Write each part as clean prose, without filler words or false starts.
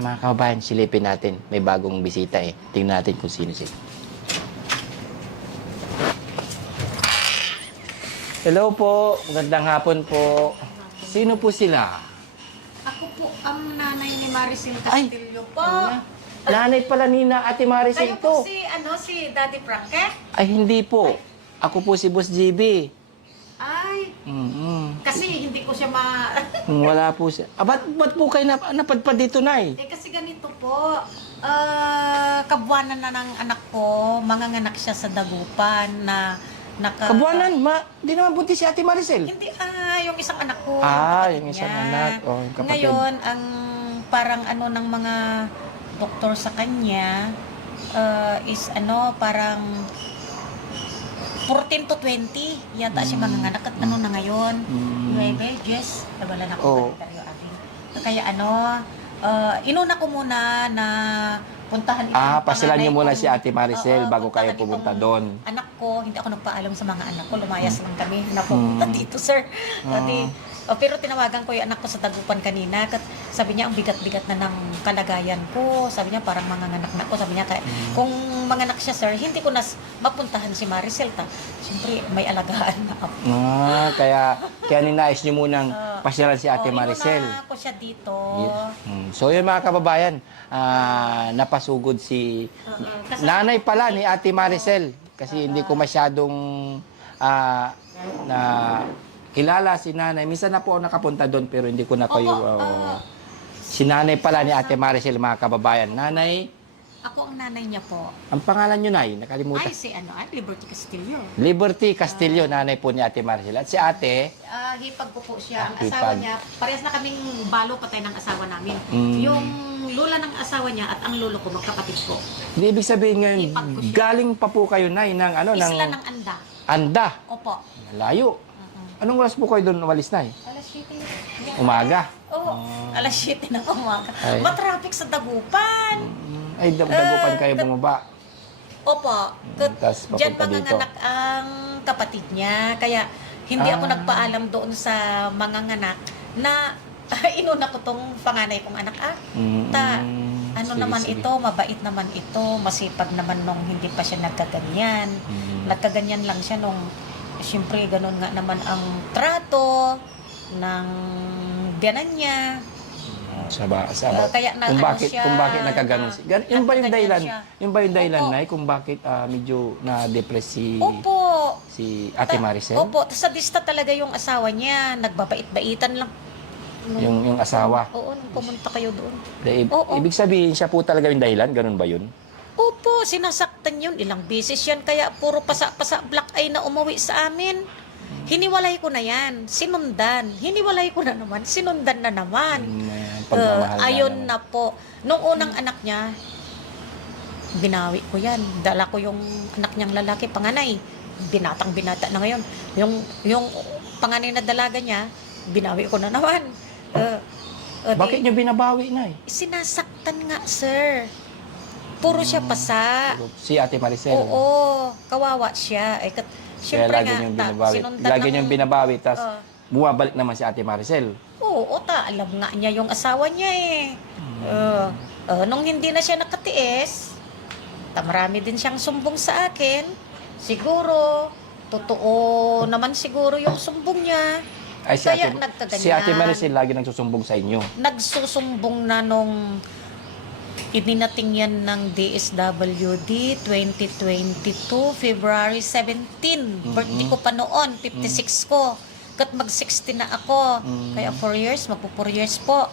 Mga kababayan, silipin natin. May bagong bisita eh. Tingnan natin kung sino sila. Hello po. Magandang hapon po. Sino po sila? Ako po ang nanay ni Maricel Ay! Castillo po. Nanay pala ni na Ate Maricel Kayo po to. si Daddy Frankie? Ay, hindi po. Ako po si Boss GB. Ay, Mm-hmm. kasi hindi ko siya Wala po siya. Ah, ba't po kayo napadpad dito, Nay? kasi ganito po, kabuanan na ng anak ko, manganganak siya sa Dagupan na Kabuanan, di naman buntis si Ate Maricel. Hindi, yung isang anak ko. Yung isang niya. anak. Oh, yung kapatid. Ngayon, ang parang ng mga doktor sa kanya is parang 14 to 20 yata siya manganganak at na ngayon. 9, 10, wala na Oh. ko tayo aking. Kaya inuna ko muna na puntahan Pasilan niyo muna si Ate Maricel Oo, bago kayo puntahan pumunta itong doon. Anak ko, hindi ako nagpaalam sa mga anak ko. Lumayas lang kami na pumunta dito, sir. Pero tinawagan ko yung anak ko sa Dagupan kanina. Sabi niya, ang bigat-bigat na ng kalagayan ko. Sabi niya, parang manganganak na ako. Sabi niya, kung manganak siya, sir, hindi ko na mapuntahan si Maricel. Siyempre, may alagaan na ako. Kaya ninais niyo munang pasyalan si Ate Maricel. Inuna ko siya dito. So yun mga kababayan, napasugod si Kasi- nanay pala ni Ate Maricel. Kasi hindi ko masyadong na kilala si nanay. Minsan na po ako nakapunta doon pero hindi ko na kayo... si nanay pala ni Ate Maricel, mga kababayan. Nanay, Ako ang nanay niya po. ang pangalan niyo, Nay? Nakalimutan. Liberty Castillo. Liberty Castillo, nanay po ni Ate Maricel. At si ate, Hipag ko po siya. Ang Hipag. asawa niya, parehas na kaming balo patay ng asawa namin. Yung lola ng asawa niya at ang lolo ko, magkapatid ko. hindi ibig sabihin ngayon, Hipag ko siya. galing pa po kayo, Nay, ng ano, Isla ng ng Anda. Anda. Opo. Layo. Anong oras po kayo doon umalis, Nay? Alas 7. Umaga. Oo. Alas 7 ng umaga. Ay. Matraffic sa Dagupan. Ay, dagupan kayo bumaba. Opo. Tas Diyan papunta dito. manganganak ang kapatid niya. Kaya hindi ako nagpaalam doon sa manganganak na inuna ko tong panganay kong anak. Ano Sige, naman sige. ito, mabait naman ito, masipag naman nung hindi pa siya nagkaganyan. Nagkaganyan lang siya nung, siyempre, ganun nga naman ang trato ng biyanan niya. Kaya na, kung bakit nagkaganon siya. Yun ba yung nagkaganyan dahilan? siya. Yun ba yung dahilan, Opo. Nay, kung bakit medyo na-depress Opo. si Ate Maricel? Opo, sadista talaga yung asawa niya. Nagbabait-baitan lang. Yung asawa? Oo, nung pumunta kayo doon. Oo. Ibig sabihin, siya po talaga yung dahilan? Ganun ba yun? Opo, sinasaktan yun. Ilang beses yan. Kaya puro pasa-pasa black eye na umuwi sa amin. Hiniwalay ko na yan. Sinundan. Hiniwalay ko na naman. Sinundan na naman. Pagmamahal Ayun naman. na po. Nung unang anak niya, binawi ko yan. Dala ko yung anak niyang lalaki, panganay. Binatang-binata na ngayon. Yung panganay na dalaga niya, binawi ko na naman. Bakit niyo binabawi, Nay? Sinasaktan nga, sir. Puro siya pasa. Si Ate Maricel? Oo, kawawa siya. Kaya Siyempre lagi niyong binabawi. Lagi niyong binabawi, tapos bumabalik naman si Ate Maricel. Oo, alam nga niya yung asawa niya eh. Nung hindi na siya nakatiis, marami din siyang sumbong sa akin. Siguro, totoo naman siguro yung sumbong niya. Ay, Kaya nagkaganyan. si Ate Maricel lagi nagsusumbong sa inyo. Nagsusumbong na nung idinating yan ng DSWD 2022, February 17. Birthday ko pa noon, 56 ko. Kat mag-60 na ako. Kaya 4 years, magpo 4 years po.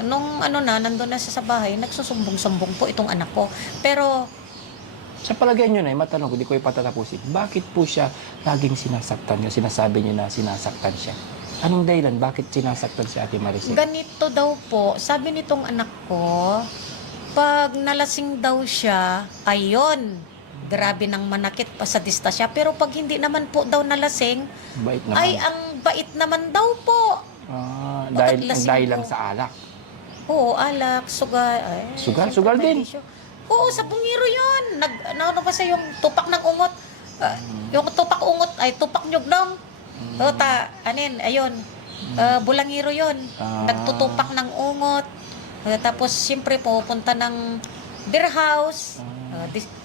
Nung nandun na siya sa bahay, nagsusumbong-sumbong po itong anak ko. Pero, Sa palagay niyo, Nay, matanong ko, di ko ipatatapusin. Bakit po siya laging sinasaktan niyo? Sinasabi niyo na sinasaktan siya. Anong dahilan? Bakit sinasaktan si Ate Maricel? ganito daw po, sabi nitong anak ko, pag nalasing daw siya, ayun, grabe nang manakit pa sa dista siya. Pero pag hindi naman po daw nalasing, Bait naman. ay ang bait naman daw po. Dahil lasing lang po? sa alak. Oo, alak, sugal. Ay, Sugal? siyempre, Sugal may din? bisyo. Oo, sa bungiro yun. Ano ba siya yung tupak ng ungot? Yung tupak ungot, ay tupak nyugnong. Ayun, bulangiro yun. Nagtutupak ng ungot. Tapos siyempre pupunta ng beer house.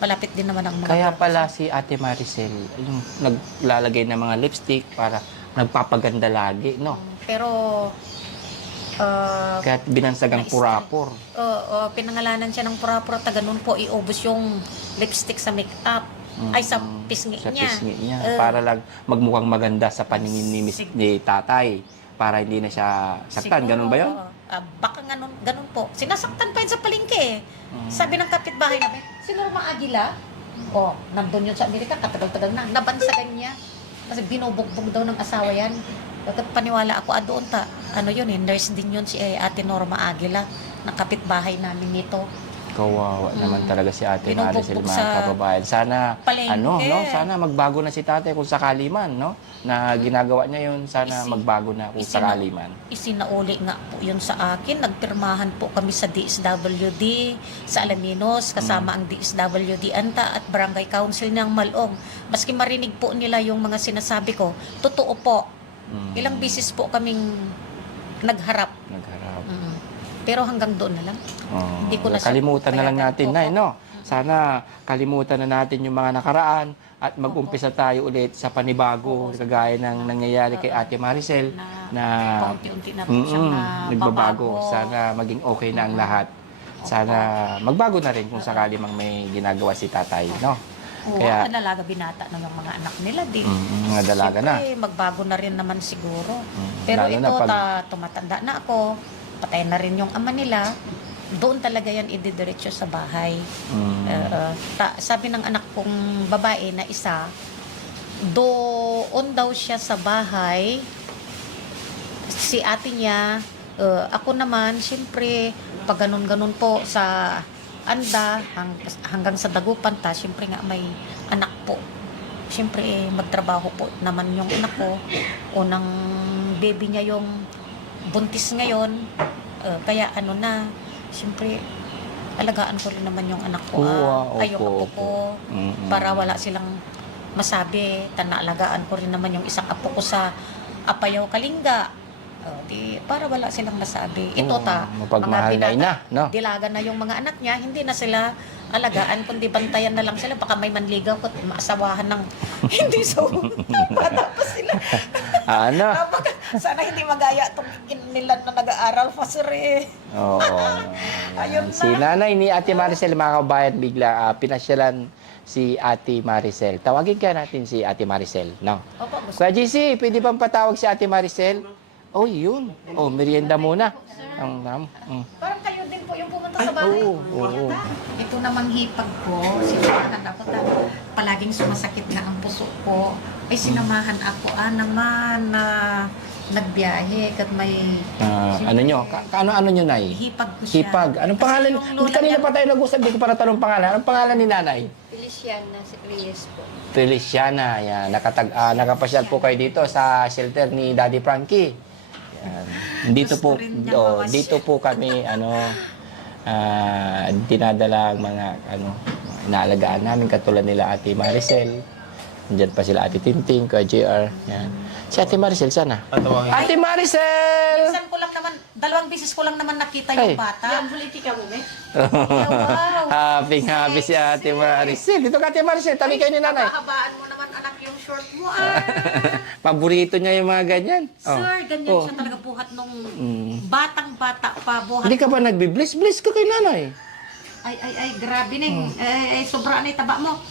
Palapit din naman ang mga Kaya beer pala si Ate Maricel, yung naglalagay ng mga lipstick para nagpapaganda lagi, no? Pero Kaya binansagang na-style. purapur. Pinangalanan siya ng pura-pura, ganun po iubos yung lipstick sa makeup. Ay, sa pisngi Sa niya. pisngi niya. Para lang magmukhang maganda sa paningin ni tatay. Para hindi na siya saktan. Siguro, Ganun ba yun? Baka ganun po. Sinasaktan pa yun sa palengke. Sabi ng kapitbahay namin, si Norma Aguila, nandun yun sa Amerika, katagal-tagal na, nabansagan niya. Kasi binubugbog daw ng asawa yan. Bakit paniwala ako, doon ano yun nurse din yun si Ate Norma Aguila, na kapitbahay namin nito. Kawawa naman talaga si Ate Maricel, Binubugbog mga sa kababayan. Sana, palengke. no? Sana magbago na si tatay kung sakali man, no? Na ginagawa niya yun, sana magbago na kung sakali man. Isinauli nga po yun sa akin. Nagpirmahan po kami sa DSWD, sa Alaminos, kasama ang DSWD Anta at Barangay Council ng Malong. Maski marinig po nila yung mga sinasabi ko, totoo po. Ilang bisis po kaming nagharap. Pero hanggang doon na lang. Hindi ko na siya Kalimutan na lang natin, payagan. Nay, no? Sana kalimutan na natin yung mga nakaraan at mag-umpisa tayo ulit sa panibago, kagaya ng nangyayari kay Ate Maricel na paunti-unti na po siyang nagbabago. Sana maging okay na ang lahat. Sana magbago na rin kung sakali mang may ginagawa si tatay, no? Kaya dalaga binata na yung mga anak nila din. Mga dalaga na. Siyempre, magbago na rin naman siguro. Pero Lalo ito, na tumatanda na ako, patay na rin yung ama nila, doon talaga yan ididiretso sa bahay. Sabi ng anak kong babae na isa, doon daw siya sa bahay, si ate niya, ako naman, siyempre, pag ganun-ganun po sa anda, hanggang sa dagupan ta, siyempre nga may anak po. Siyempre, magtrabaho po naman yung anak ko. Unang baby niya yung buntis ngayon. Kaya siyempre, alagaan ko rin naman yung anak ko. Ayoko po para wala silang masabi. Alagaan ko rin naman yung isang apo ko sa Apayao, Kalinga. Para wala silang masabi. Ito mapagmahal na ina, no? Dilaga na yung mga anak niya, hindi na sila alagaan, kundi bantayan na lang sila. Baka may manligaw ko, maasawahan ng hindi so bata pa sila. Sana hindi magaya itong nila na nag-aaral pa sir eh. Ayun na. Si nanay ni Ate Maricel, mga kabayan, bigla pinasyalan si Ate Maricel. Tawagin kaya natin si Ate Maricel, no? Opo, gusto. Kuya GC, pwede bang patawag si Ate Maricel? Yun. Merienda muna. Parang kayo din po yung pumunta sa bahay. Oo. Ito namang hipag po, sinamahan ako. Palaging sumasakit na ang puso ko. Ay sinamahan ako, naman na nagbiyahe kat may... ano nyo? Ano nyo, Nay? Hipag ko siya. Hipag. Anong pangalan? Kanina pa tayo nag-usap, di ko para tanong pangalan. Anong pangalan ni Nanay? Feliciana, si Reyes po. Feliciana. Yan. Nakapasyal po kayo dito sa shelter ni Daddy Frankie. Yan. Dito po, dito po kami dinadala ang mga inaalagaan namin katulad nila Ate Maricel. Diyan pa sila Ate Tinting, Kuya JR. Yan. Si Ate Maricel sana. Ate Maricel! Minsan ko lang naman, 2 beses ko lang naman nakita yung bata. Yung politika mo, eh? Wow! Happy si Ate Maricel. Dito ka Ate Maricel, tabi kayo ni Nanay. Pahabaan mo naman anak yung short mo Paborito niya yung mga ganyan. Sir, ganyan siya talaga buhat nung batang-bata pa buhat. Hindi ka ba nagbi-bless ka kay Nanay? Ay, grabe ning. Sobra na taba mo.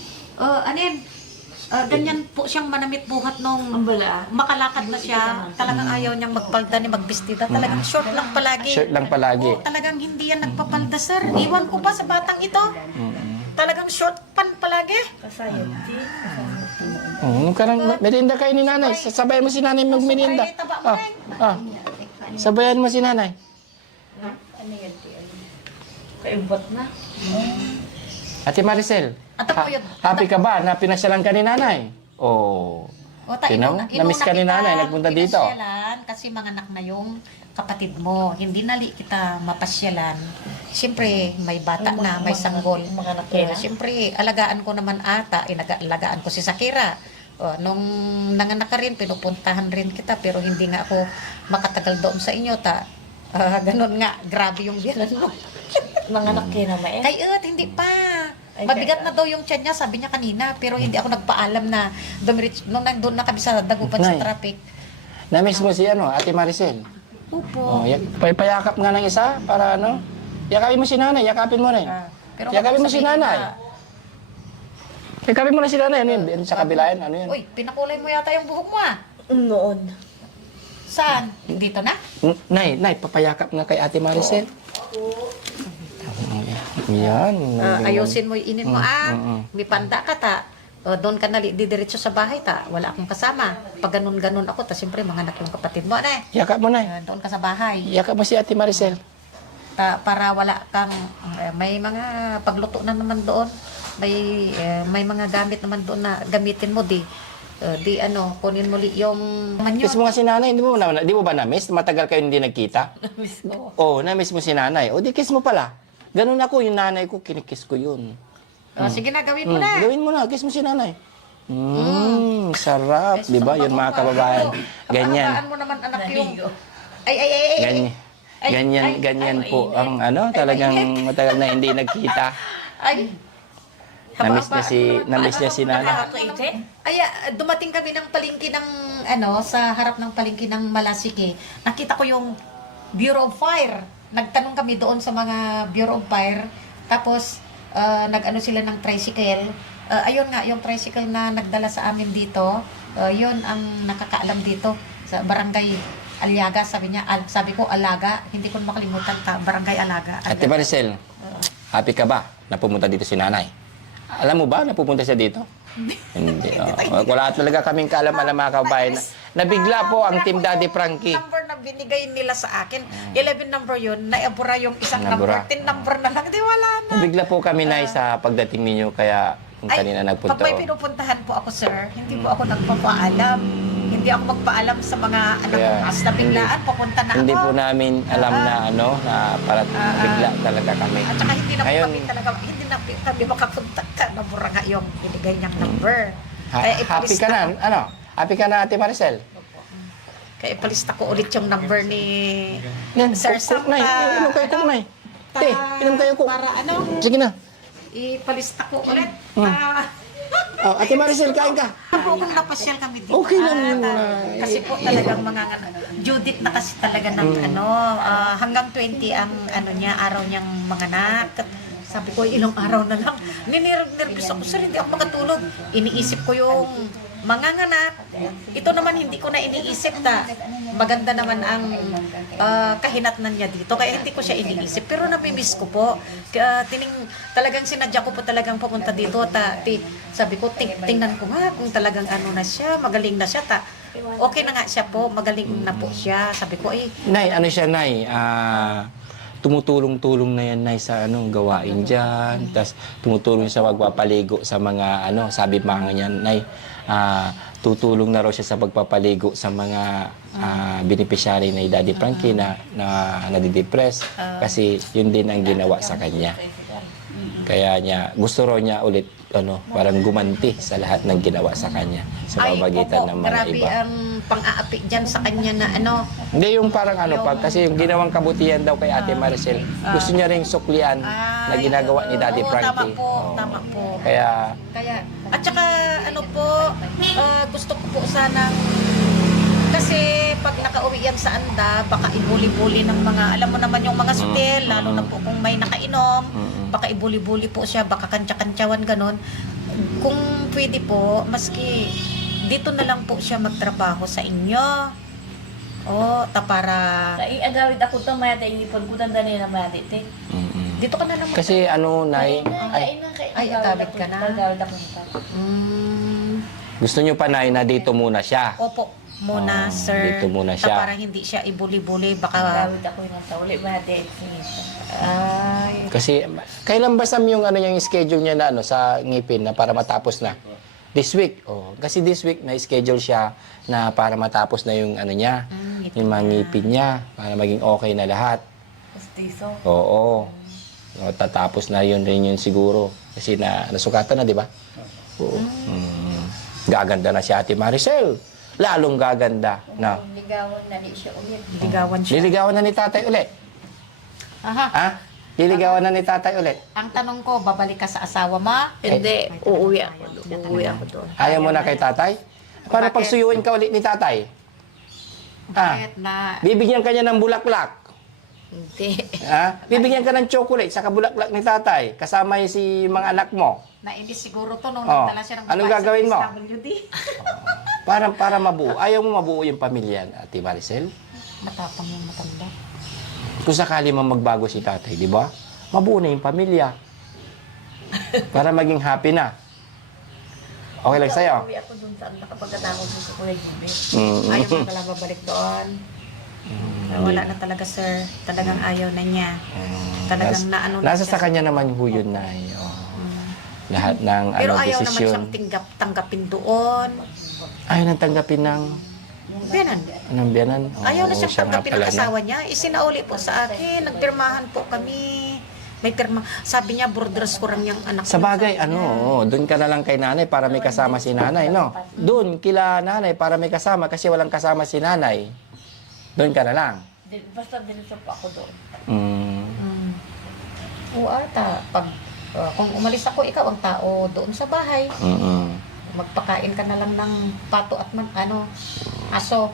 Ganyan po siyang manamit buhat nung makalakad na siya. Talagang ayaw niyang magpalda ni magbistida. Talagang short lang palagi. Short lang palagi. Talagang hindi yan nagpapalda, sir. Iwan ko ba sa batang ito? Talagang short pan palagi. Merienda kayo ni Nanay. Sabayan mo si Nanay magmerienda. Sabayan mo si Nanay. Ano yan, kaibot na. Ate Maricel, happy ka ba na pinasyalan ka ni Nanay? Na-miss ka ni Nanay, nagpunta dito. Pinasyalan kasi mga anak na yung kapatid mo. Hindi nali kita mapasyalan. Siyempre, may bata na, may sanggol. Siyempre, alagaan ko naman alagaan ko si Sakira. Nung nanganak ka rin, pinupuntahan rin kita, pero hindi nga ako makatagal doon sa inyo. Ganun nga, grabe yung biyanan mo. Mga anak kayo na may. Kay hindi pa. Ay, Mabigat kaya- na daw yung tiyan niya, sabi niya kanina. Pero hindi ako nagpaalam na dumiretso. Nung nandun na kami sa dagupan sa Nay. traffic. Na-miss mo si Ate Maricel. Opo. Oh, payakap nga ng isa para ano. Yakapin mo si nanay, yakapin mo rin. Pero Yakapin mo si sabihin nanay. na, Yakapin mo na si nanay. Ano yun? Sa kabila yun? Ano yun? Uy, pinakulay mo yata yung buhok mo ah. Noon. Saan? Dito na? Nay, papayakap nga kay Ate Maricel. Yan. Ayusin mo, inin mo ah. mm. May panda ka ta. Doon ka na didiretso sa bahay ta. Wala akong kasama. Pag ganun-ganun ako, ta siyempre mga anak yung kapatid mo na Yakap mo, Nay. Doon ka sa bahay. Yakap mo si Ate Maricel. Para wala kang may mga pagluto na naman doon. May mga gamit naman doon na gamitin mo di ano, kunin mo yung Kiss mo nga si nanay. Di mo ba na-miss? Matagal kayo hindi nagkita? Miss ko. Oo, na-miss mo si nanay. O di kiss mo pala. Ganun ako, yung nanay ko, kinikiss ko yun. Sige na, gawin mo na. Gawin mo na, kiss mo si nanay. Sarap, di ba? Yun mga kababayan. Ganyan. Kapag mo naman anak yung ay. Ganyan po ang ano, talagang matagal na hindi nagkita. Ay. Namiss niya si nanay. Ay, dumating kami ng palengke ng sa harap ng palengke ng Malasike. Nakita ko yung Bureau of Fire. Nagtanong kami doon sa mga Bureau of Fire. Tapos nag-ano sila ng tricycle. Ayun nga, yung tricycle na nagdala sa amin dito, yun ang nakakaalam dito sa Barangay Aliaga. Sabi niya, sabi ko Alaga, hindi ko makalimutan Barangay Alaga. Ate Maricel, happy ka ba na pumunta dito si nanay? Alam mo ba na pupunta siya dito? Hindi. Wala talaga kaming kaalam-alam mga kababayan. Nabigla po ang Team Daddy Frankie. Number na binigay nila sa akin, 11 number yun, naabura yung isang Nabura. number, 10 number na lang, di wala na. Nabigla po kami na sa pagdating ninyo kaya kanina nagpunta. Pag may pinupuntahan po ako, sir, hindi po ako nagpapaalam. Hindi ako magpaalam sa mga anak Kaya, ko. Basta biglaan, papunta na Hindi ako. po namin alam na na para bigla talaga kami. At saka hindi na po Ngayon, kami talaga, hindi na kami makapunta ka. Nabura nga yung binigay niyang number. Kaya happy ka ipalista na, ko- Happy ka na, Ate Maricel? Kaya ipalista ko ulit yung number ni Yan, Sir Coke Sam. Nay. Inom kayo, Coke Nay. Te, inom kayo, Coke. Para ano, Sige na. ipalista ko ulit. Ate Maricel, kain ka. Kung napasyal kami dito. Okay lang yun, Kasi po talagang mga Judith na kasi talaga ng hanggang 20 ang niya, araw niyang manganak. Sabi ko, ilang araw na lang. Nervous ako, sir, hindi ako makatulog. Iniisip ko yung manganganak. Ito naman hindi ko na iniisip maganda naman ang kahinatnan niya dito. Kaya hindi ko siya iniisip. Pero namimiss ko po. Talagang sinadya ko po talagang pumunta dito. Sabi ko, tingnan ko nga kung talagang na siya, magaling na siya. Okay na nga siya po, magaling na po siya. Sabi ko, Nay, ano siya, Nay? Tumutulong-tulong na yan, Nay, sa gawain dyan. Tapos tumutulong sa magpapaligo sa mga, sabi mga niyan, Nay, tutulong na raw siya sa pagpapaligo sa mga beneficiary ni Daddy Frankie na nadidepress. Kasi yun din ang ginawa sa kanya. Kaya gusto raw niya ulit, parang gumanti sa lahat ng ginawa sa kanya sa pamagitan ng mga grabe iba. ang pang-aapi dyan sa kanya na Hindi yung parang kasi yung ginawang kabutihan daw kay Ate Maricel, gusto niya ring suklian na ginagawa ni Daddy Frankie. Tama po. Kaya, At saka gusto ko po sanang, kasi pag nakauwi yan sa anda, baka ibuli-buli ng mga, alam mo naman yung mga sutil, lalo na po kung may nakainom, baka ibuli-buli po siya, baka kantsa-kantsawan ganon. Kung pwede po, maski dito na lang po siya magtrabaho sa inyo. Para Agawid ako to maya tayo ipon ko tanda nila maya dito. dito ka na lang. kasi Nay, Ay, agawid ka na. Agawid ako nito. gusto nyo pa, Nay, na dito muna siya. Opo, muna, sir. dito muna siya. Para hindi siya ibuli-buli, baka Agawid ako nito. Ulit maya dito. Kasi, kailan ba Sam yung yung schedule niya na sa ngipin na para matapos na? This week. Kasi this week na schedule siya na para matapos na yung niya, yung mga ngipin niya, para maging okay na lahat. Pustiso. Oo. Tatapos na yun rin yun siguro. Kasi nasukatan na, di ba? Oo. Gaganda na si Ate Maricel. lalong gaganda. No? Ligawan na di siya ulit. Ligawan siya. Liligawan na ni tatay ulit. Aha. Ha? Liligawan na ni tatay ulit. Ang tanong ko, babalik ka sa asawa mo? Hindi, uuwi ako doon. Uuwi ako doon. Ayaw mo na kay tatay? Para Bakit? pagsuyuin ka ulit ni tatay? Bakit na... Bibigyan ka niya ng bulaklak. Hindi. Bibigyan ka ng chocolate sa bulaklak ni tatay. Kasama yung si mga anak mo. Nainis siguro to nung Oh. nagdala siya ng Anong babae sa gagawin mo? SWD. Para mabuo. Ayaw mo mabuo yung pamilya, Ate Maricel? Matapang yung matanda. Kung sakali man magbago si tatay, di ba? Mabuo na yung pamilya. Para maging happy na. Okay lang sa'yo? Uuwi ako doon sa anak pagkatapos ko sa Kuya Jimmy. Ayaw mo pala babalik doon. Wala na talaga, sir. Talagang ayaw na niya. Talagang naano na Nasa siya. sa kanya naman ho yun na lahat ng Pero ayaw naman desisyon. siyang tanggapin doon. Ayaw nang tanggapin ng Ganon. anong biyanan. Ayaw na Oo, siyang siya nga tanggapin ng pala na. asawa niya. Isinauli po sa akin. Nagpirmahan po kami. May pirma. Sabi niya, borders ko lang yung anak Sa niya. bagay, doon ka na lang kay nanay para may kasama si nanay, no? Doon kila nanay para may kasama kasi walang kasama si nanay. Doon ka na lang. Basta diretso pa ako doon. Oo, ata. Kung umalis ako, ikaw ang tao doon sa bahay. Magpakain ka na lang ng pato at aso.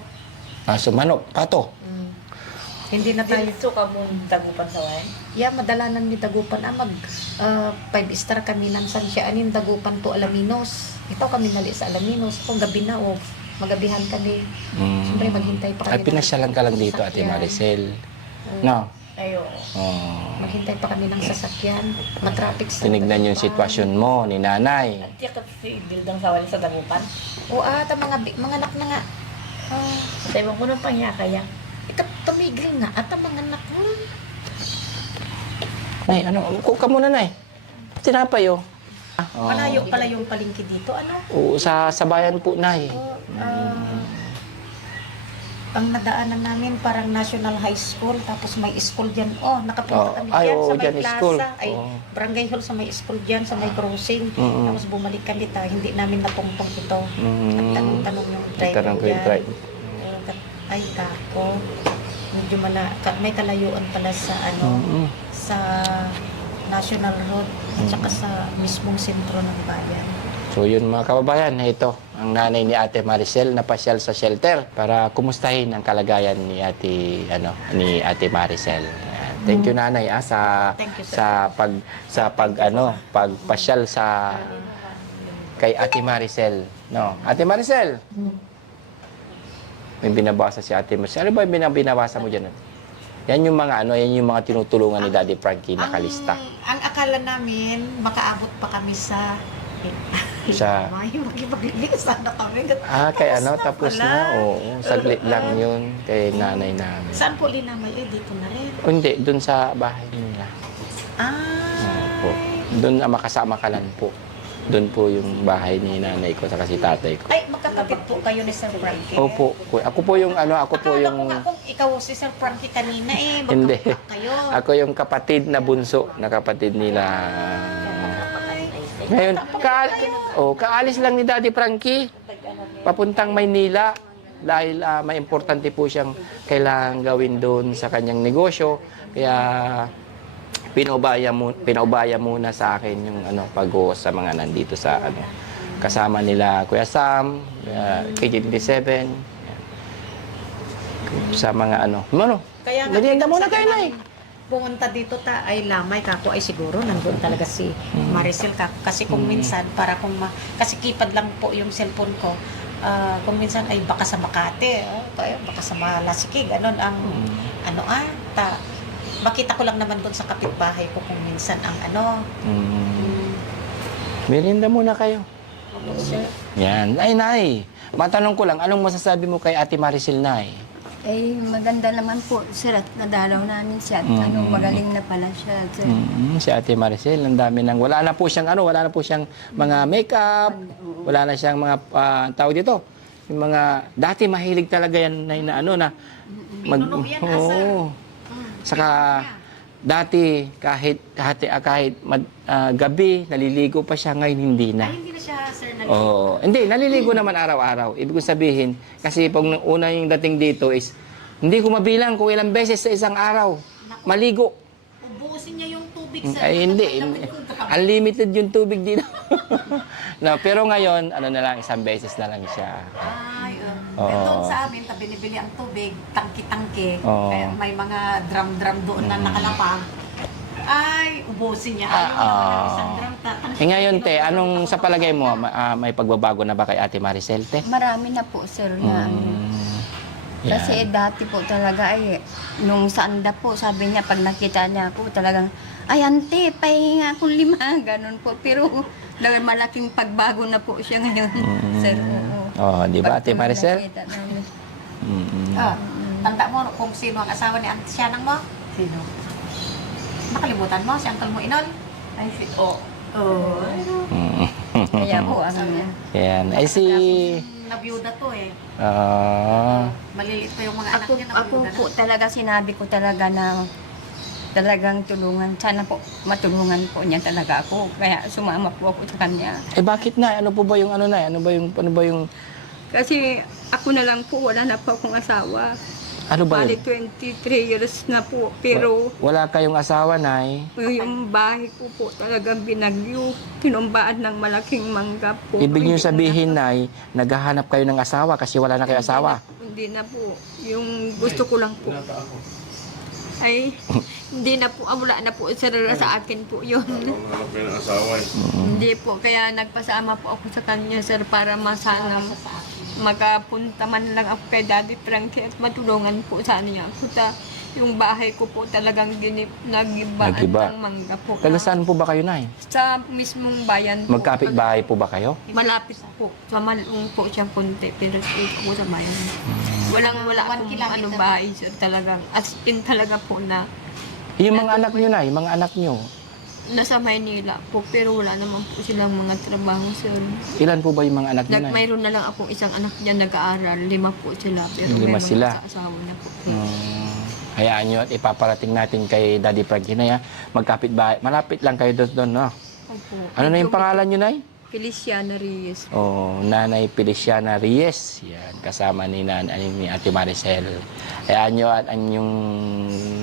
So, manok, pato. Hindi na tayo. Diretso ka mong tagupan sa way. Yeah, madalanan ni Dagupan. Mag 5-star kami ng Sansiyaanin, Dagupan to Alaminos. Ito kami nali sa Alaminos. Kung gabi na, magabihan kami. Siyempre, maghintay pa Ay, kami. pinasyalan ka lang dito, Ate Maricel. No? Ayo. Maghintay pa kami ng sasakyan. Matraffic sa Tinignan yung sitwasyon mo ni nanay. Tiyak ka si Dildang sa wali sa tagupan. O ata, mga anak na nga. Sabi mo ko nung pangyakaya. Tumigil nga at ang mga anak mo. Nay, ka muna, Nay. Tinapay, oh. Malayo pala yung palengke dito. Oo, sa bayan po, Nay. Ang nadaanan namin parang National High School, tapos may school dyan. Nakapunta kami Ay, dyan oo, sa may dyan plaza. school. Ay, Oo. Barangay Hall sa may school dyan, sa may crossing. Tapos bumalik kami hindi namin napungpong ito. At tanong-tanong yung driver Nagtanong ko yung dyan. driver. Ay, tako. Medyo may kalayuan pala sa sa National Road at saka sa mismong sentro ng bayan. So yun mga kababayan, ito ang nanay ni Ate Maricel na pasyal sa shelter para kumustahin ang kalagayan ni Ate Maricel. Ayan. Thank you nanay Thank you, sir. pagpasyal sa kay Ate Maricel. No, Ate Maricel. May binabasa si Ate Maricel. Ano ba yung binabasa mo diyan? Yan yung mga yan yung mga tinutulungan ni Daddy Frankie na kalista. Ang akala namin, makaabot pa kami sa makipaglibig sana kami. Kay tapos na. Oo, saglit lang yun kay nanay namin. Saan po linamay? Dito na rin. Hindi, dun sa bahay nila. Po. Doon makasama ka lang po. Doon po yung bahay ni nanay ko sa si tatay ko. Ay, magkakapit po kayo ni Sir Frankie. Opo. Ako po yung ako po Akala yung ko nga kung ikaw si Sir Frankie kanina hindi. magkakapit kayo. Ako yung kapatid na bunso na kapatid nila. Ngayon, kaalis lang ni Daddy Frankie. Papuntang Maynila dahil may importante po siyang kailangan gawin doon sa kanyang negosyo. Kaya pinaubaya muna sa akin yung pag-uos sa mga nandito sa kasama nila Kuya Sam, KJ27, sa mga Kaya nga, merienda muna kayo, sabi Nay. namin, pumunta dito ay lamay kako ay siguro nandun talaga si Maricel kako. Kasi kung minsan, kasi keypad lang po yung cellphone ko. Kung minsan ay baka sa Makati, baka sa Malasiki, ganon ang makita ko lang naman doon sa kapitbahay ko kung minsan ang Merienda muna kayo. Sir. Yan. Ay, Nay, matanong ko lang, anong masasabi mo kay Ate Maricel, Nay? Maganda naman po, sir, at nadalaw namin siya. At magaling na pala siya, sir. Si Ate Maricel, ang dami wala na po siyang mga makeup, wala na siyang mga tawag dito. Yung mga dati mahilig talaga yan na Pinuno yan, sir. Saka dati gabi, naliligo pa siya, ngayon hindi na. Ay, hindi na siya, sir, Oo. Hindi, naliligo naman araw-araw. Ibig ko sabihin, kasi pag una yung dating dito is, hindi ko mabilang kung ilang beses sa isang araw. Maligo. Ubusin niya yung tubig, sir. Ay, hindi. Unlimited yung tubig dito. No, pero ngayon, ano na lang, isang beses na lang siya. Ay, Oo. doon sa amin, binibili ang tubig, tangki-tangki. Oo. Kaya may mga drum-drum doon na nakalapag. Ay, ubusin niya. Ayaw Ah, naman ng ah. isang drum. Eh ngayon, te, anong sa palagay mo, may pagbabago na ba kay Ate Maricel, te? Marami na po, sir, na Yan. kasi dati po talaga ay, nung sanda po, sabi niya, pag nakita niya ako, talagang, ay, ante, pahinga akong 5, ganun po. Pero, dahil malaking pagbago na po siya ngayon, sir. Oo. Oh, di ba, Ate Pag Maricel? nakita namin. Tanda mo kung sino ang asawa ni Auntie Sianang mo? Sino? Nakalimutan mo, si Uncle mo Inol? Ay, oh. Oo. Kaya po, ano niya. Yan. Ay si... Nabiyuda to eh. Maliliit pa yung mga anak Ako, niya. ako po talaga, sinabi ko talaga na talagang tulungan. Sana po matulungan po niya talaga ako. Kaya sumama po ako sa kanya. eh bakit na? Ano po ba yung ano na? Ano ba yung Kasi ako na lang po, wala na po akong asawa. ano ba Bali, yun? 23 years na po. Pero Wala kayong asawa, Nay? yung bahay ko po talagang binagyo. Tinumbaan ng malaking mangga po. Ibig niyo Hindi ko sabihin, Nay, naghahanap kayo ng asawa kasi wala na kayo asawa? Hindi na po. Yung gusto ko lang po. Ay, hindi na po. Wala na po. Sarara sa akin po yun. Hanap kayo ng asawa eh. Hindi po. Kaya nagpasama po ako sa kanya, sir, para masana makapunta man lang ako kay Daddy Frankie at matulungan po sana niya ako. Yung bahay ko po talagang nagibaan Nagiba. ng mangga po. Taga saan po ba kayo, Nay? Sa mismong bayan po. Magkapit-bahay po ba kayo? Malapit po. Sa Malung po siyang punti. Pero dito po sa bayan. Wala 1 akong kilometer. bahay, sir, talagang. As in talaga po na Yung mga anak niyo, Nay, mga anak niyo, nasa Maynila po. Pero wala naman po silang mga trabaho, sir. ilan po ba yung mga anak niyo, Nay? Mayroon na lang akong isang anak dyan nag-aaral. 5 po sila. Pero 5 may mga sila. asawa na po. Hayaan nyo at ipaparating natin kay Daddy Frankie, Nay, ha? Magkapit-bahay. Malapit lang kayo doon, no? Opo. Ano na yung pangalan niyo, Nay? Feliciana Reyes. Oh, Nanay Feliciana Reyes. Yan, kasama ni Ate Maricel. Hayaan nyo at ang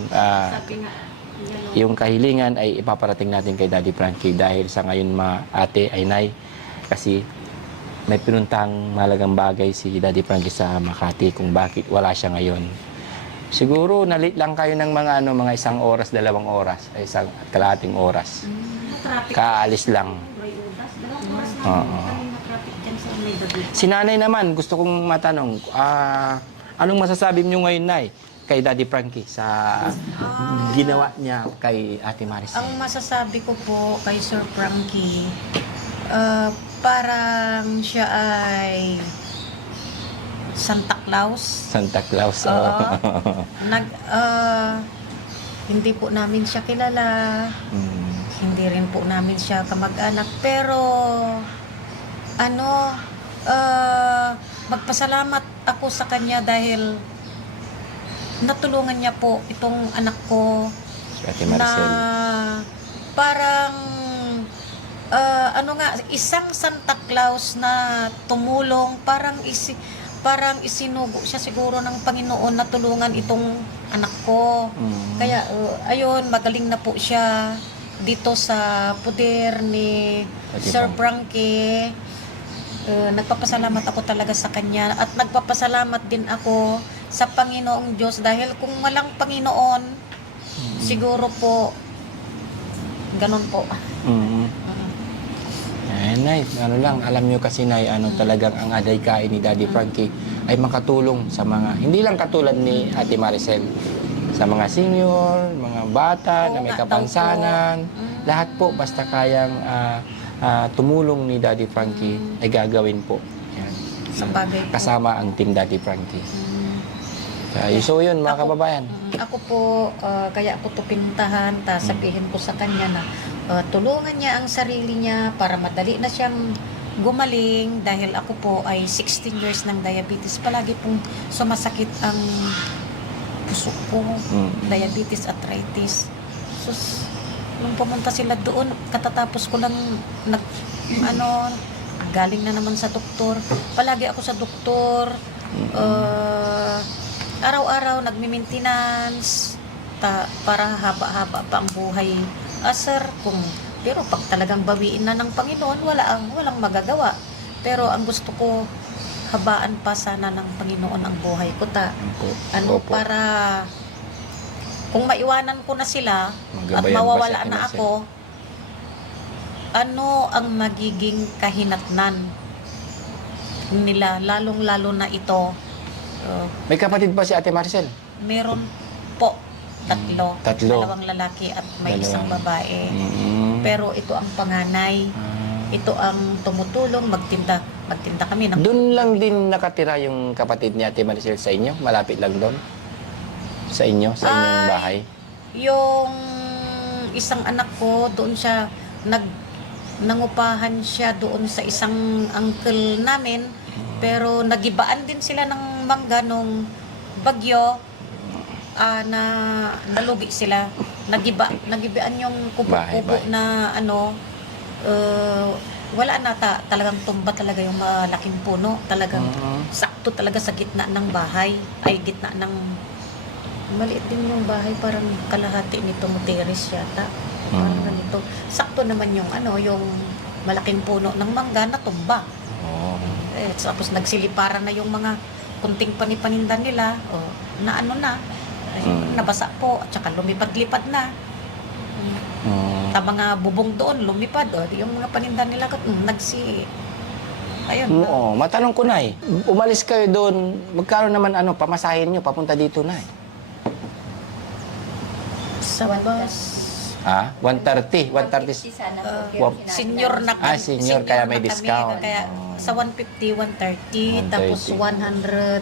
Sabi nga, yung kahilingan ay ipaparating natin kay Daddy Frankie dahil sa ngayon ate ay Nay. Kasi may pinuntang malagang bagay si Daddy Frankie sa Makati kung bakit wala siya ngayon. Siguro nalit lang kayo ng mga mga 1 oras, 2 oras, ay 1 kalahating oras. Kaalis lang. Oo. Si Nanay naman, gusto kong matanong, anong masasabi niyo ngayon, Nay, kay Daddy Frankie sa ginawa niya kay Ate Maricel? Ang masasabi ko po kay Sir Frankie, parang siya ay Santa Claus. Santa Claus. Oo. Hindi po namin siya kilala. Hindi rin po namin siya kamag-anak. Pero, magpasalamat ako sa kanya dahil natulungan niya po itong anak ko Si Ate na Maricel. parang isang Santa Claus na tumulong, parang isinugo siya siguro ng Panginoon na tulungan itong anak ko. Kaya ayun, magaling na po siya dito sa puder ni Ate Sir Frank. Frankie. Nagpapasalamat ako talaga sa kanya at nagpapasalamat din ako sa Panginoong Diyos dahil kung walang Panginoon, siguro po ganun po. Ay, Nay, alam niyo kasi, Nay, talagang ang adhikain ni Daddy Frankie ay makatulong sa mga, hindi lang katulad ni Ate Maricel, sa mga senior, mga bata na may Oo nga, kapansanan, daw po. lahat po, basta kayang tumulong ni Daddy Frankie, ay gagawin po. Yan. Sa bagay po. Kasama ang team Daddy Frankie. So yun, mga kababayan. Ako po, kaya ako to pinuntahan, sabihin ko sa kanya na tulungan niya ang sarili niya para madali na siyang gumaling dahil ako po ay 16 years ng diabetes. Palagi pong sumasakit ang puso ko, diabetes, arthritis. sus, nung pumunta sila doon, katatapos ko lang galing na naman sa doktor. Palagi ako sa doktor. Araw-araw nagmi-maintenance para haba-haba pa ang buhay. Sir, pero pag talagang bawiin na ng Panginoon, walang magagawa. Pero ang gusto ko, habaan pa sana ng Panginoon ang buhay ko Opo. para kung maiwanan ko na sila at Magabayan pa mawawala si na Maricel. ako, ano ang magiging kahinatnan nila, lalong-lalo na ito. May kapatid ba si Ate Maricel? Meron po tatlo. Tatlo. Dalawang lalaki at may isang Dalawang. babae. Mm. Pero ito ang panganay. Ito ang tumutulong magtinda kami ng Doon lang din nakatira yung kapatid ni Ate Maricel sa inyo? Malapit lang doon? Sa inyo? Sa inyong Ay. bahay? Yung isang anak ko, doon siya nangupahan siya doon sa isang uncle namin, pero nagibaan din sila ng mangga nung bagyo, na nalugi sila. Nagibaan yung kubo-kubo Bahay. na wala na talagang tumba talaga yung malaking puno. Talagang sakto talaga sa gitna ng bahay, ay gitna ng maliit din yung bahay, parang kalahati nitong terrace yata. Parang ganito. Sakto naman yung yung malaking puno ng mangga na tumba. Oh. Tapos nagsiliparan na yung mga kunting panipanindan nila, na nabasa po, at saka lumipad-lipad na. Ta mga bubong doon, lumipad, yung mga panindan nila, ayun. Oo, matanong ko na umalis kayo doon, magkano naman pamasahin nyo papunta dito na Sa bus, 130, 130. Sana senior na kami. Senior, kaya may na kami, discount. Kaya sa 150, 130, 130. tapos 100,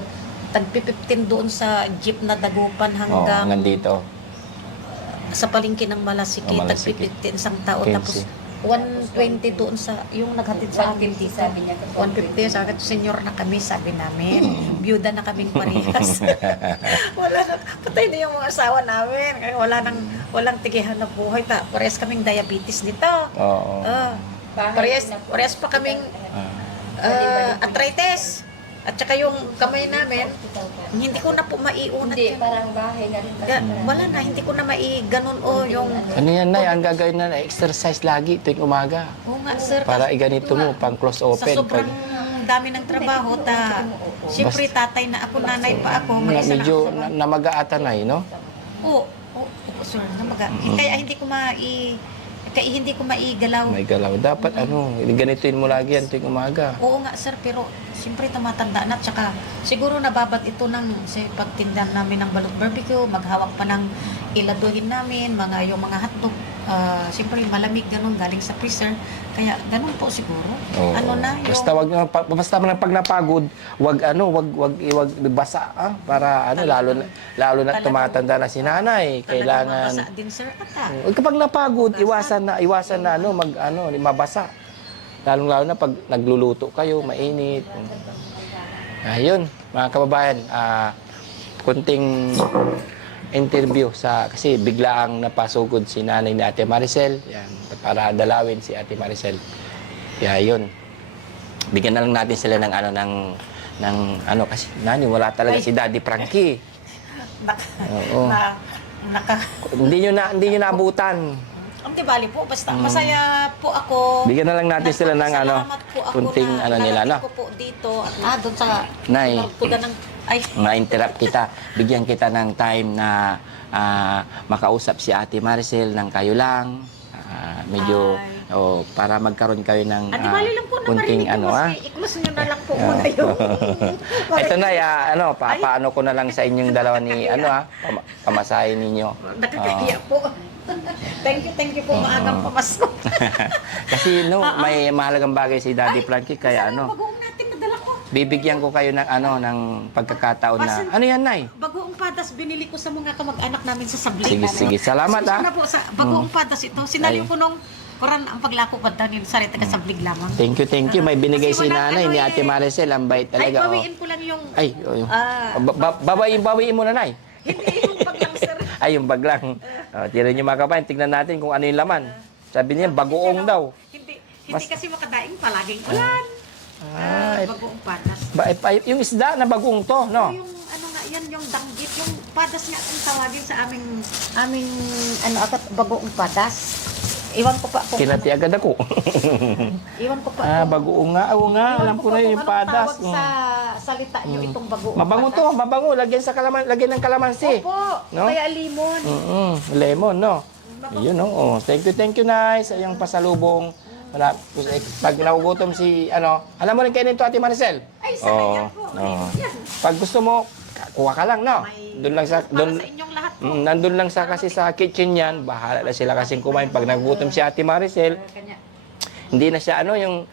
tagpi-15 doon sa jeep na dagupan hanggang hanggang dito. sa palengke ng Malasiki, Malasiki. tagpi-15 isang tao, 15. tapos 120 doon sa, yung naghatid sa akin dito. sabi niya. 150, sa akin, senior na kami, sabi namin. Byuda na kaming parehas. Wala na, patay na yung mga asawa namin. Kaya walang tigihan na buhay. Parehas kaming diabetes nito. Oo. Parehas pa kaming arthritis. At saka yung kamay namin, hindi ko na po maiunat Hindi, yun. parang bahay na rin. Wala na, hindi ko na maiganon yung... Ano yan, Nay? Ang gagawin na exercise lagi tuwing umaga. Oo nga, sir. Para iganito mo, pang close Sa open. sobrang dami ng trabaho, siyempre tatay na ako, nanay pa ako, may isa na Medyo ako sa bahay. namagaatan na no? Oo, sir, kaya hindi ko maigalaw. May galaw. Dapat ganituin mo lagi yan tuwing umaga. Oo nga, sir, pero siyempre tumatanda na, tsaka siguro nababat ito sa pagtindan namin ng balot barbecue, maghawak pa ng iladuhin namin, yung mga hotdog. Siyempre malamig ganun galing sa freezer, kaya ganun po siguro. Oo. Basta pag napagod, wag basa para lalo na tumatanda na si nanay. Kailangan Kailangan din, sir, kapag napagod, iwasan na mabasa. Lalo na pag nagluluto kayo, mainit. Ayun, mga kababayan, kunting interview kasi biglaang napasugod si nanay ni Ate Maricel, yan, para dalawin si Ate Maricel. Kaya yun, bigyan na lang natin sila ng kasi wala talaga si Daddy Frankie. Oo. Hindi nyo naabutan. Ang tibali po, basta masaya po ako. Bigyan na lang natin sila ng Nagpapasalamat po ako kunting na nila, no? narating ko po dito. Doon sa Nay. Ma-interrupt kita. Bigyan kita ng time na makausap si Ate Maricel ng kayo lang. Medyo para magkaroon kayo ng Di bali lang po na kunting marinig ko, i-close nyo na lang po muna yun. Ito na, paano ko na lang sa inyong dalawa ni pamasahin ninyo. Nakakahiya po. Thank you po, maagang pamasko. Kasi may mahalagang bagay si Daddy Frankie, kaya Bagoong natin nadala ko. bibigyan ko kayo ng ng pagkakataon na ano yan, Nay? Bagoong padas binili ko sa mga kamag-anak namin sa Sablig. Sige, salamat Susunod na po sa bagoong padas ito. Sinaliw Ay. ko nung kuran ang paglako pa daw ni Sarita ka Sablig lamang. Thank you. May binigay Kasi si walang nanay ni ano Ate Maricel, ang bait Ay, talaga. bawiin ko lang yung Ay, bawiin mo na, Nay. hindi yung pag lang, sir. Ay, yung bag lang. Tira niyo mga kabayan, tignan natin kung ano yung laman. Sabi niya, bagoong daw. Hindi kasi makadaing palaging ulan. Ay, Bagoong padas. yung isda na bagoong to, no? Yung ano nga yan, yung danggit, yung padas nga ang tawagin sa aming ano akat bagoong padas. Iwan ko pa kung Kinati agad ako. Iwan ko pa kung- Bagoong nga. Oo nga, iwan alam ko na pa yung kung anong padas. tawag sa salita niyo itong bagoong Mabango padas. to, mabango. Lagyan ng kalamansi. Opo, No? kaya limon. Lemon, no? Yun, no? Oh, thank you, Nay, sa iyong pasalubong. Wala, pag nagugutom si, alam mo rin kainin to, Ate Maricel? Ay, sa kanya po. Pag gusto mo, kuha ka lang, no? Doon lang sa, Para doon, sa inyong lahat po. nandun lang sa kasi sa kitchen yan, bahala na sila kasing kumain. Pag nagugutom si Ate Maricel, Kanya. hindi na siya, yung,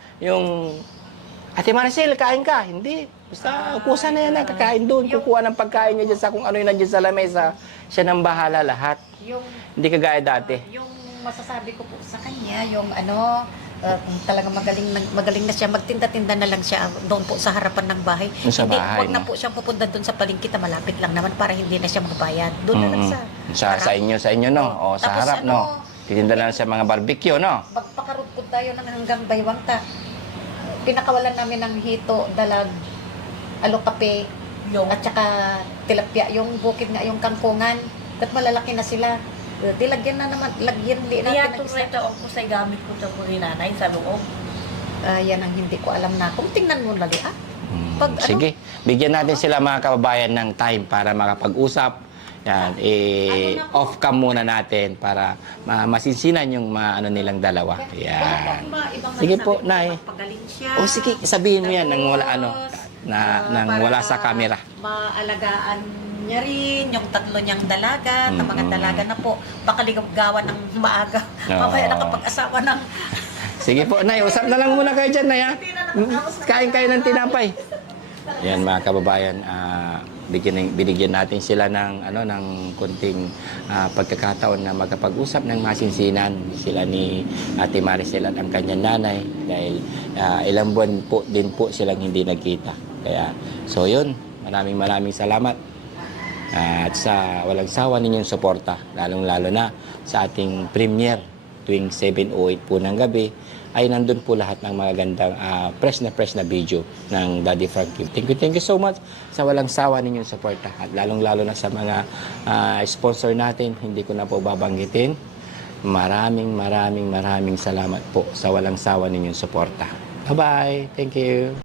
Ate Maricel, kain ka. Hindi. Basta, kusa na yan, kakain doon. Kukuha ng pagkain niya dyan sa kung ano yung nandiyan sa lamesa. Siya nang bahala lahat. Yung Hindi kagaya dati. yung masasabi ko po sa kanya, yung kung talagang magaling na siya, magtinda-tinda na lang siya doon po sa harapan ng bahay. Yung sa Hindi, bahay, huwag na no? po siyang pupunta doon sa palengke, malapit lang naman para hindi na siya magbayad. Doon na lang Sa inyo, no? O, sa Tapos harap, no? Titinda na lang sa mga barbecue, no? Magpakarot po tayo ng hanggang baywang ta. Pinakawalan namin ng hito, dalag, alokape, at saka tilapia. Yung bukid nga, yung kangkungan. At malalaki na sila. Dilagyan na naman, lagyan di Niya natin. to rito ako sa gamit ko sa puri nanay, sabi ko, Yan ang hindi ko alam na. Kung tingnan mo lali, Pag ano? Sige, bigyan natin sila mga kababayan ng time para makapag-usap. Yan, off cam muna natin para masinsinan yung nilang dalawa. Wala Yan. po akong ibang Sige masasabi po, kung Nay. magpagaling siya. O sige, sabihin mo yan nang wala Tapos, nang para wala sa camera. Maalagaan niya rin yung tatlo niyang dalaga, na mga Mm-mm. dalaga na po. Baka ligawan ng maaga. Oo. Mamaya nakapag-asawa ng... Sige po, Nay, usap na lang muna kayo dyan, Nay, ha? Kain kayo ng tinapay. Yan, mga kababayan, binigyan natin sila ng konting pagkakataon na magkapag-usap ng masinsinan sila ni Ate Maricel at ang kanyang nanay dahil ilang buwan po din po silang hindi nagkita. Kaya, so yun, maraming salamat. At sa walang sawa ninyong suporta, lalong-lalo na sa ating premiere tuwing 7:08 po ng gabi, ay nandun po lahat ng mga gandang fresh na video ng Daddy Frankie. Thank you so much sa walang sawa ninyong suporta. At lalong-lalo na sa mga sponsor natin, hindi ko na po babanggitin. Maraming salamat po sa walang sawa ninyong suporta. Bye-bye. Thank you.